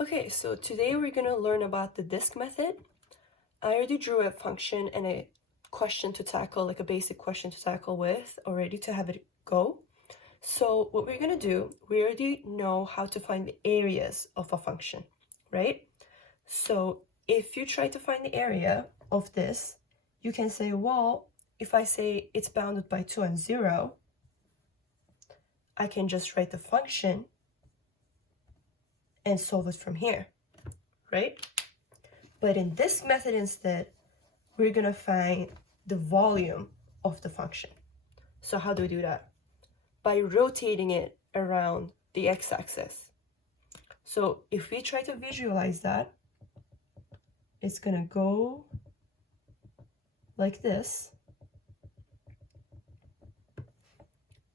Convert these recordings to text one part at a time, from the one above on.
Okay, so today we're going to learn about the disk method. I already drew a function and a question to tackle, like a basic question to tackle with already to have it go. So what we're going to do, we already know how to find the areas of a function, right? So if you try to find the area of this, you can say, well, if I say it's bounded by 2 and 0, I can just write the function and solve it from here, right? But in this method instead, we're going to find the volume of the function. So how do we do that? By rotating it around the x-axis. So if we try to visualize that, it's going to go like this.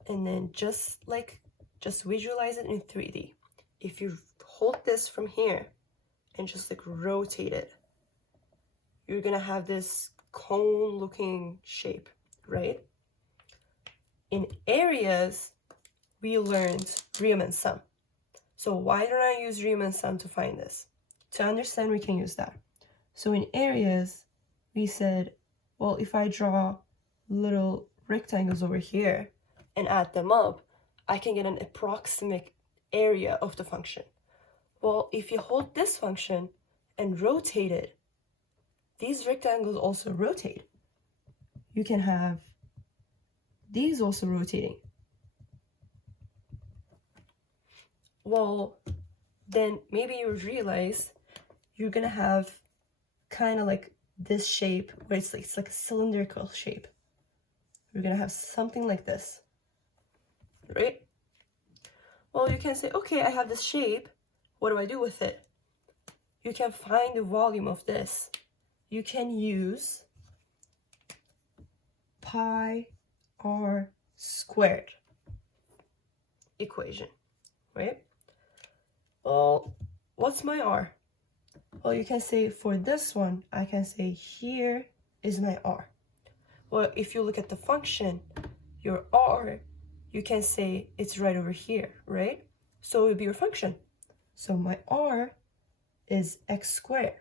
And then just visualize it in 3D. If you hold this from here and just like rotate it, you're gonna have this cone looking shape, right? In areas, we learned Riemann Sum. So why don't I use Riemann Sum to find this? To understand, we can use that. So in areas, we said, well, if I draw little rectangles over here and add them up, I can get an approximate area of the function. Well, if you hold this function and rotate it, these rectangles also rotate. You can have these also rotating. Well, then maybe you realize you're gonna have kind of like this shape where it's like a cylindrical shape. We're gonna have something like this, right? Well, you can say, okay, I have this shape. What do I do with it? You can find the volume of this. You can use pi r squared equation, right? Well, what's my r? Well, you can say for this one, I can say here is my r. Well, if you look at the function, your r, you can say it's right over here, right? So it would be your function. So my r is x squared.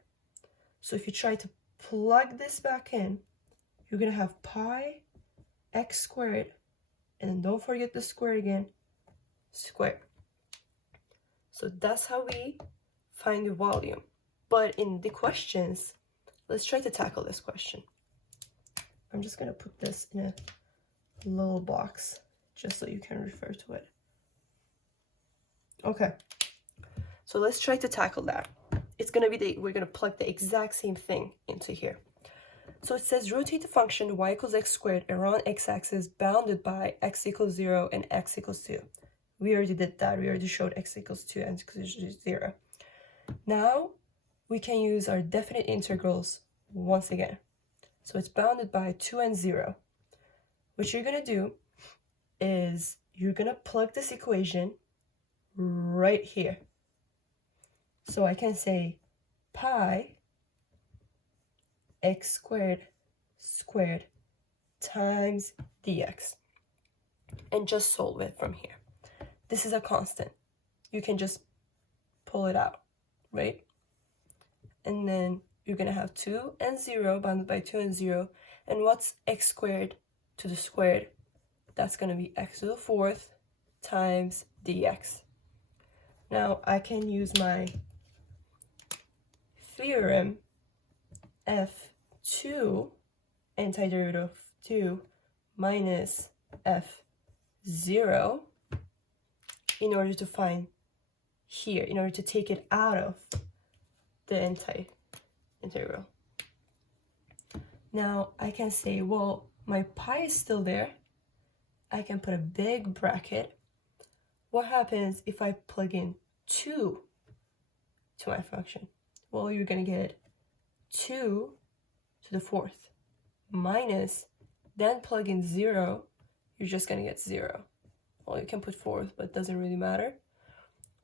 So if you try to plug this back in, you're gonna have pi x squared, and then don't forget the square again, square. So that's how we find the volume. But in the questions, let's try to tackle this question. I'm just gonna put this in a little box just so you can refer to it. Okay, so let's try to tackle that. It's gonna be we're gonna plug the exact same thing into here. So it says rotate the function y equals x squared around x-axis bounded by x equals 0 and x equals 2. We already did that. We already showed x equals 2 and x equals 0. Now we can use our definite integrals once again. So it's bounded by 2 and 0. What you're gonna do is you're gonna plug this equation right here. So I can say pi x squared times dx, and just solve it from here. This is a constant. You can just pull it out, right? And then you're gonna have 2 and 0 bounded by 2 and 0. And what's x squared to the squared? That's gonna be x to the 4th times dx. Now I can use my theorem f2 antiderivative of 2 minus f0 in order to find here, in order to take it out of the integral. Now I can say, well, my pi is still there. I can put a big bracket. What happens if I plug in 2 to my function? Well, you're gonna get 2 to the 4th minus, then plug in 0, you're just gonna get 0. Well, you can put 4th, but it doesn't really matter.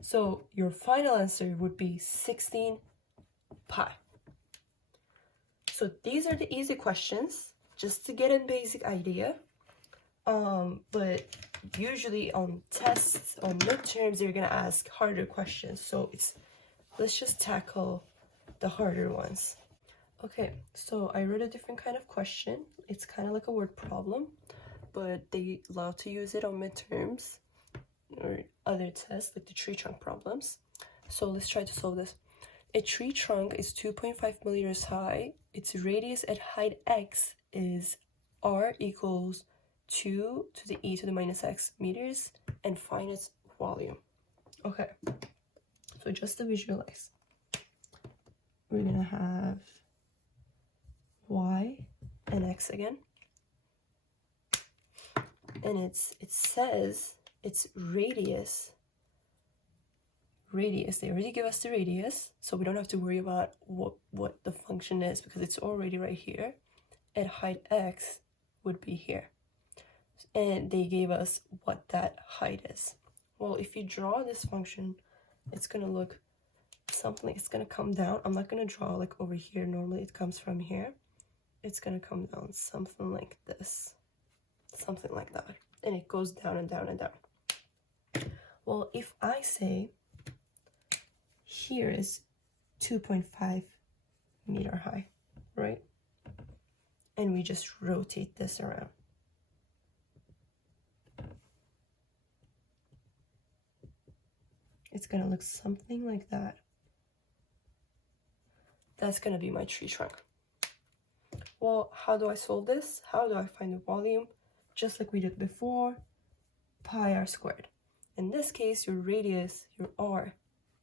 So your final answer would be 16 pi. So these are the easy questions, just to get a basic idea. But usually on tests, on midterms, they're gonna ask harder questions. So it's let's just tackle the harder ones. Okay, so I wrote a different kind of question. It's kind of like a word problem, but they love to use it on midterms or other tests like the tree trunk problems. So let's try to solve this. A tree trunk is 2.5 millimeters high. Its radius at height x is r equals 2 to the e to the minus x meters, and find its volume. Okay, so just to visualize, we're gonna have y and x again, and it says its radius, they already give us the radius, so we don't have to worry about what the function is because it's already right here. At height x would be here, and they gave us what that height is. Well, if you draw this function, it's gonna look something like, it's gonna come down. I'm not gonna draw like over here, normally it comes from here. It's gonna come down something like this, something like that, and it goes down and down and down. Well, if I say here is 2.5 meter high, right? And we just rotate this around. It's gonna look something like that. That's gonna be my tree trunk. Well, how do I solve this? How do I find the volume? Just like we did before, pi r squared. In this case, your radius, your r,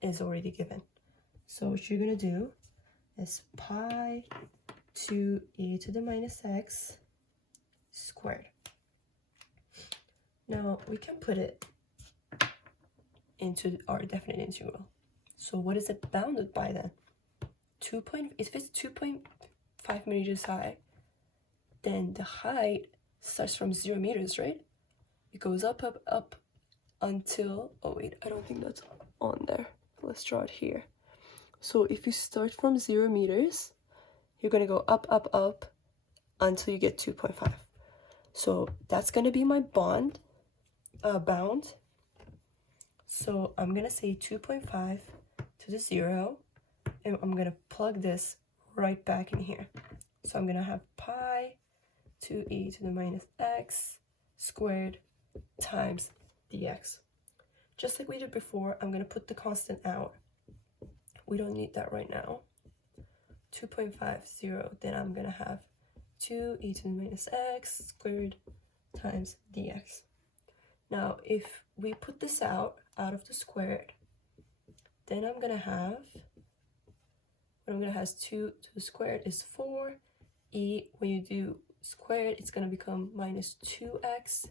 is already given. So what you're gonna do is pi 2e to the minus x squared. Now we can put it into our definite integral. So what is it bounded by then? If it's 2.5 meters high, then the height starts from 0 meters, right? It goes up, up, up until, oh wait, I don't think that's on there. Let's draw it here. So if you start from 0 meters, you're gonna go up, up, up until you get 2.5. So that's gonna be my bound. So I'm gonna say 2.5 to the 0, and I'm gonna plug this right back in here. So I'm gonna have pi 2e to the minus x squared times dx. Just like we did before, I'm gonna put the constant out. We don't need that right now. 2.50, then I'm gonna have 2e to the minus x squared times dx. Now, if we put this out of the squared, then I'm gonna have, what I'm gonna have is 2 to the squared is 4. E, when you do squared, it's gonna become minus 2x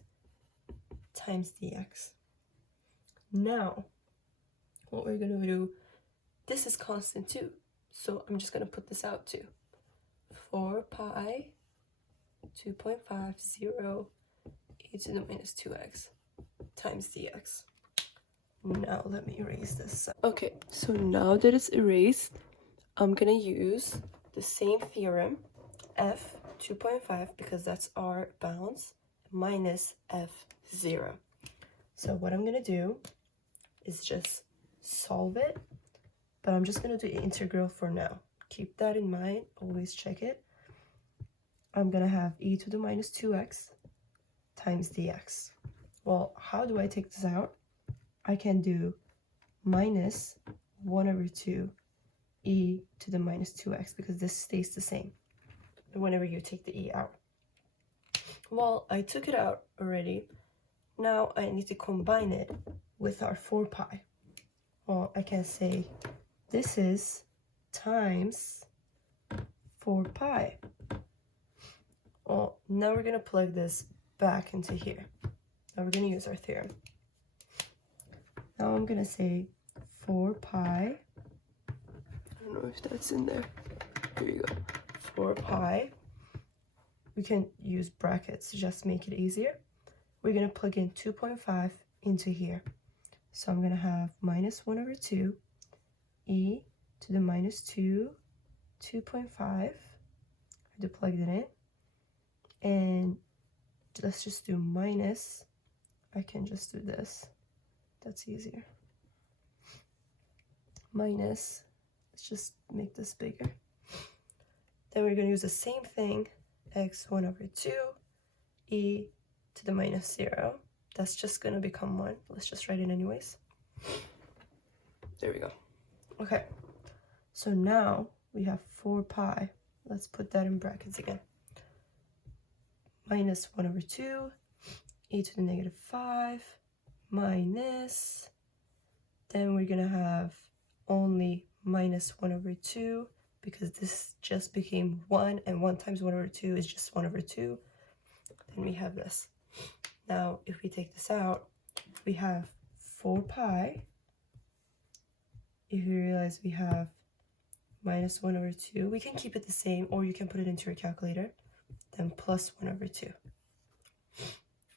times dx. Now, what we're gonna do, this is constant too, so I'm just gonna put this out too. 4 pi 2.50 e to the minus 2x times dx. Now let me erase this. Okay, so now that it's erased, I'm gonna use the same theorem, f 2.5, because that's our bounds, minus f0. So what I'm gonna do is just solve it, but I'm just gonna do integral for now. Keep that in mind, always check it. I'm gonna have e to the minus 2x times dx. Well, how do I take this out? I can do minus 1 over 2 e to the minus 2x, because this stays the same whenever you take the e out. Well, I took it out already. Now I need to combine it with our 4 pi. Well, I can say this is times 4 pi. Well, now we're gonna plug this back into here. Now we're gonna use our theorem. Now I'm gonna say 4 pi, I don't know if that's in there, here you go, 4 pi, we can use brackets to just make it easier. We're gonna plug in 2.5 into here. So I'm gonna have minus 1 over 2, e to the minus 2, 2.5, I have to plug it in, and let's just do minus, I can just do this. That's easier. minus, let's just make this bigger. Then we're going to use the same thing, x 1 over 2 e to the minus 0. That's just going to become 1. Let's just write it anyways. There we go. Okay, so now we have 4 pi. Let's put that in brackets again. Minus 1 over 2 e to the negative 5 minus, then we're going to have only minus 1 over 2 because this just became 1, and 1 times 1 over 2 is just 1 over 2. Then we have this. Now, if we take this out, we have 4 pi. If you realize we have minus 1 over 2, we can keep it the same, or you can put it into your calculator, then plus 1 over 2.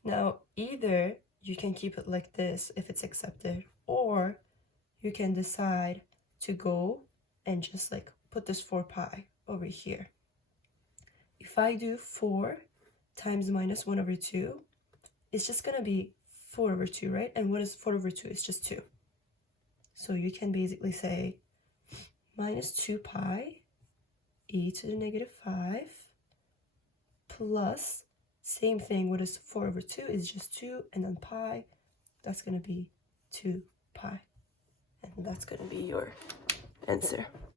Now, either you can keep it like this if it's accepted, or you can decide to go and just like put this 4 pi over here. If I do 4 times minus 1 over 2, it's just going to be 4 over 2, right? And what is 4 over 2? It's just 2. So you can basically say minus 2 pi e to the negative 5 plus, same thing, what is 4 over 2 is just 2, and then pi, that's going to be 2 pi. And that's going to be your answer.